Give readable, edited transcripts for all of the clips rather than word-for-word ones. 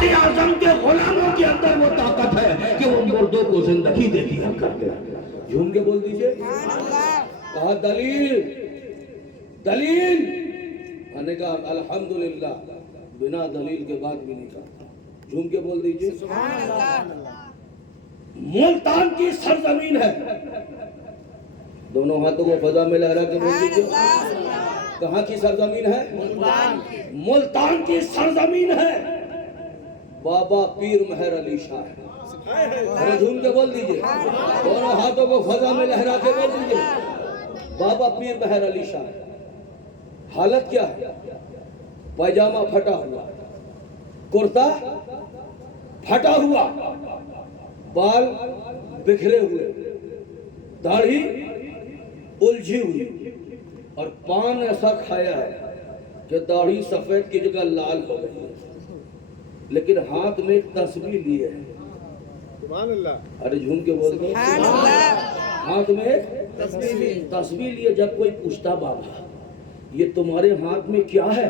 गौसे आजम के गुलामों के अंदर वो ताकत है कि वो मुर्दों को जिंदगी दे दिया करते हैं। झूम के बोल दीजिए। कहा दलील दलील, मैंने कहा अल्हम्दुलिल्लाह, बिना दलील के बात भी नहीं करता। झूम के बोल दीजिए। मुल्तान की सरजमीन है, दोनों हाथों को फजा में लहरा के बोल दीजिए। कहाँ की सरजमीन है? मुल्तान की सरजमीन है। बाबा पीर मेहर अली शाह है। अरे झूम के बोल दीजिए, दोनों हाथों को फजा में लहरा के बोल दीजिए, बाबा पीर मेहर अली शाह है। हालत क्या है? पैजामा फटा हुआ, कुर्ता फटा हुआ, बाल बिखरे हुए, दाढ़ी उलझी हुई, और पान ऐसा खाया है कि दाढ़ी सफेद की जगह लाल हो गई है, लेकिन हाथ में एक तस्बीह लिए है। सुभान अल्लाह। अरे झूम के बोल दो। हाथ में एक तस्बीह लिए। जब कोई पूछता बाबा ये तुम्हारे हाथ में क्या है,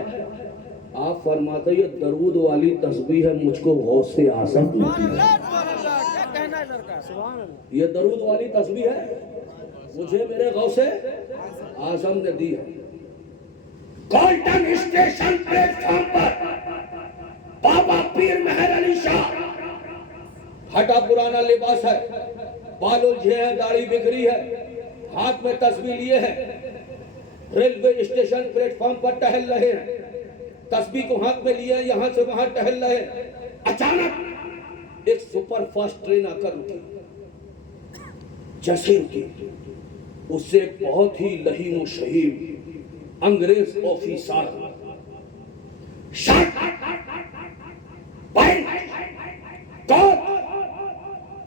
आप फरमाते ये दरूद वाली तस्बीह है, मुझको गौसे आज़म ने दी है। ये दरूद वाली तस्बीह है, मुझे मेरे गौसे आज़म ने दी है। गोल्डन स्टेशन प्लेटफॉर्म पर बाबा पीर मेहर अली शाह, हटा पुराना लिबास है, बाल उलझे हैं, दाढ़ी बिखरी है, हाथ में तस्बीह लिए हैं, रेलवे स्टेशन प्लेटफॉर्म पर टहल रहे हैं, तस्बीह को हाथ में लिए यहां से वहां टहल रहे हैं। अचानक एक सुपर फास्ट ट्रेन आकर रुकी। जैसे रुकी, उससे एक बहुत ही लहीम शहीद अंग्रेज officer shirt, pant, coat,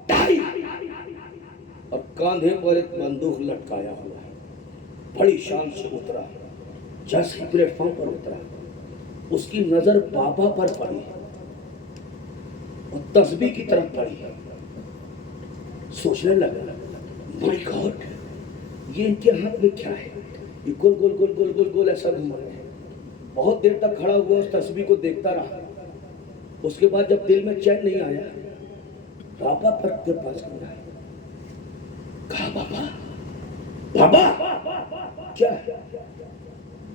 tie और कांधे पर एक बंदूक लटकाया हुआ है, बड़ी शान से उतरा। जैसे प्लेटफॉर्म पर उतरा, उसकी नजर बाबा पर पड़ी और तस्बीह की तरफ पड़ी। सोचने लगा, माय गॉड, ये इनके हाथ में क्या है? ये गोल गोल गोल गोल गोल गोल ऐसा घूम रहे हैं। बहुत देर तक खड़ा हुआ उस तस्बीह को देखता रहा। उसके बाद जब दिल में चैन नहीं आया, बाबा पर के पास गया, कहा बाबा बाबा क्या है?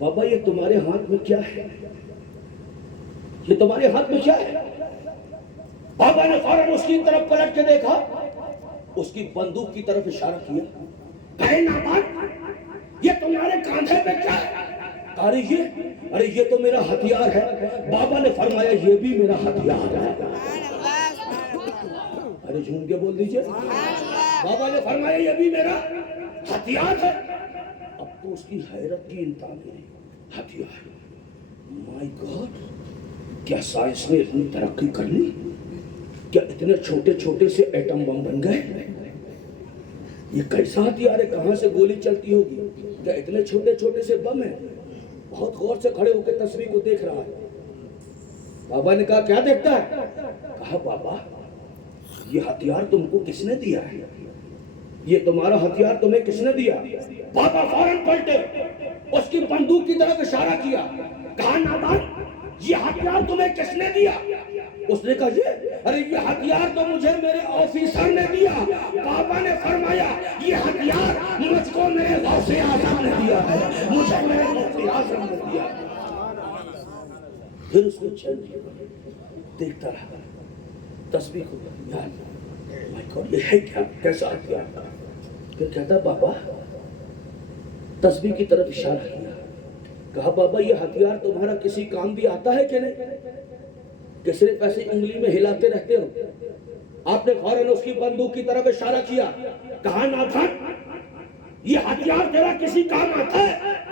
बाबा ये तुम्हारे हाथ में क्या है? ये तुम्हारे हाथ में क्या है? बाबा ने फौरन उसकी तरफ पलट के देखा, उसकी बंदूक की तरफ इशारा किया, कहे नाबाद, ये तुम्हारे कांधे पे क्या है? अरे ये तो मेरा हथियार है। बाबा ने फरमाया ये भी मेरा हथियार है। अरे झूम के बोल दीजिए। बाबा ने फरमाया ये भी मेरा हथियार है। अब तो उसकी हैरत की इंतहा नहीं। हथियार, माय गॉड, क्या साइंस ने इतनी तरक्की कर ली? क्या इतने छोटे छोटे से एटम बम बन गए? ये कैसा हथियार है? कहां से गोली चलती होगी? क्या इतने छोटे छोटे से बम है? बहुत गौर से खड़े होकर तस्वीर को देख रहा है। बाबा ने कहा क्या देखता है? कहा बाबा ये हथियार तुमको किसने दिया है? ये तुम्हारा हथियार तुम्हें किसने दिया? बाबा फौरन पलटे, उसकी बंदूक की तरफ इशारा किया, कहा नादान, ये हथियार तुम्हें किसने दिया? उसने कहा ये हथियार तो मुझे मेरे ऑफिसर ने दिया। बाबा ने फरमाया ये हथियार मुझको मेरे गौसे आज़म ने दिया है, मुझे मेरे गौसे आज़म ने दिया। फिर उसको चैन देखता रहा तस्बीह को, यार माय गॉड ये है क्या? कैसा हथियार? फिर कहता बाबा, तस्बीह की तरफ इशारा किया, कहा बाबा ये हथियार तुम्हारा किसी काम भी आता है कि नहीं? कि सिर्फ ऐसे उंगली में हिलाते रहते हो? आपने फौरन उसकी बंदूक की तरफ इशारा किया, कहा नाथन ये हथियार तेरा किसी काम आता है?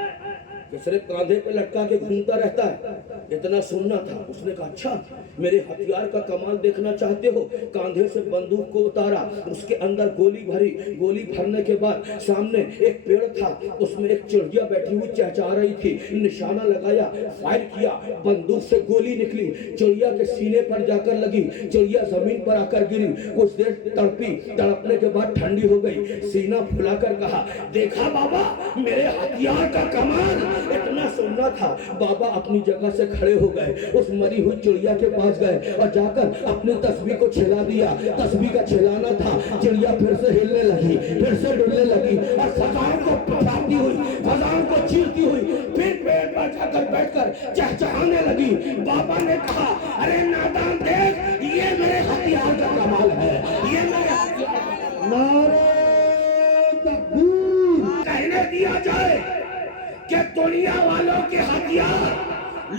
कि सिर्फ कांधे पे लटका के घूमता रहता है, इतना सुनना था। उसने कहा अच्छा मेरे हथियार का कमाल देखना चाहते हो? कांधे से बंदूक को उतारा, उसके अंदर गोली भरी। गोली भरने के बाद सामने एक पेड़ था, उसमें एक चिड़िया बैठी हुई चहचहा रही थी। निशाना लगाया, फायर किया, बंदूक से गोली निकली, चिड़िया के सीने पर जाकर लगी। चिड़िया जमीन पर आकर गिरी, कुछ देर तड़पी, तड़पने के बाद ठंडी हो गई। सीना फुलाकर कहा देखा बाबा मेरे हथियार का कमाल। इतना सुनना था। बाबा अपनी जगह से खड़े हो गए, उस मरी हुई चिड़िया के पास पास गए और जाकर अपनी तस्बीह को छिला दिया। तस्बीह का छिलाना था, चिड़िया फिर से हिलने लगी, फिर से डुलने लगी और फजाओं को पछाती हुई, फजाओं को चीरती हुई फिर पेड़ पर जाकर बैठकर चहचहाने लगी। बाबा ने कहा, अरे नादान देख, ये मेरे हथियार का कमाल है, ये मेरे हथियार। नारे तकबीर। कहने दिया जाए कि दुनिया वालों के हथियार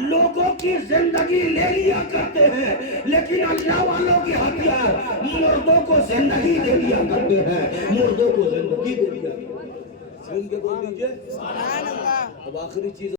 लोगों की जिंदगी ले लिया करते हैं, लेकिन अल्लाह वालों के हथियार मुर्दों को जिंदगी दे दिया करते हैं, मुर्दों को जिंदगी दे दिया। सुन के बोल दीजिए। अब आखिरी चीज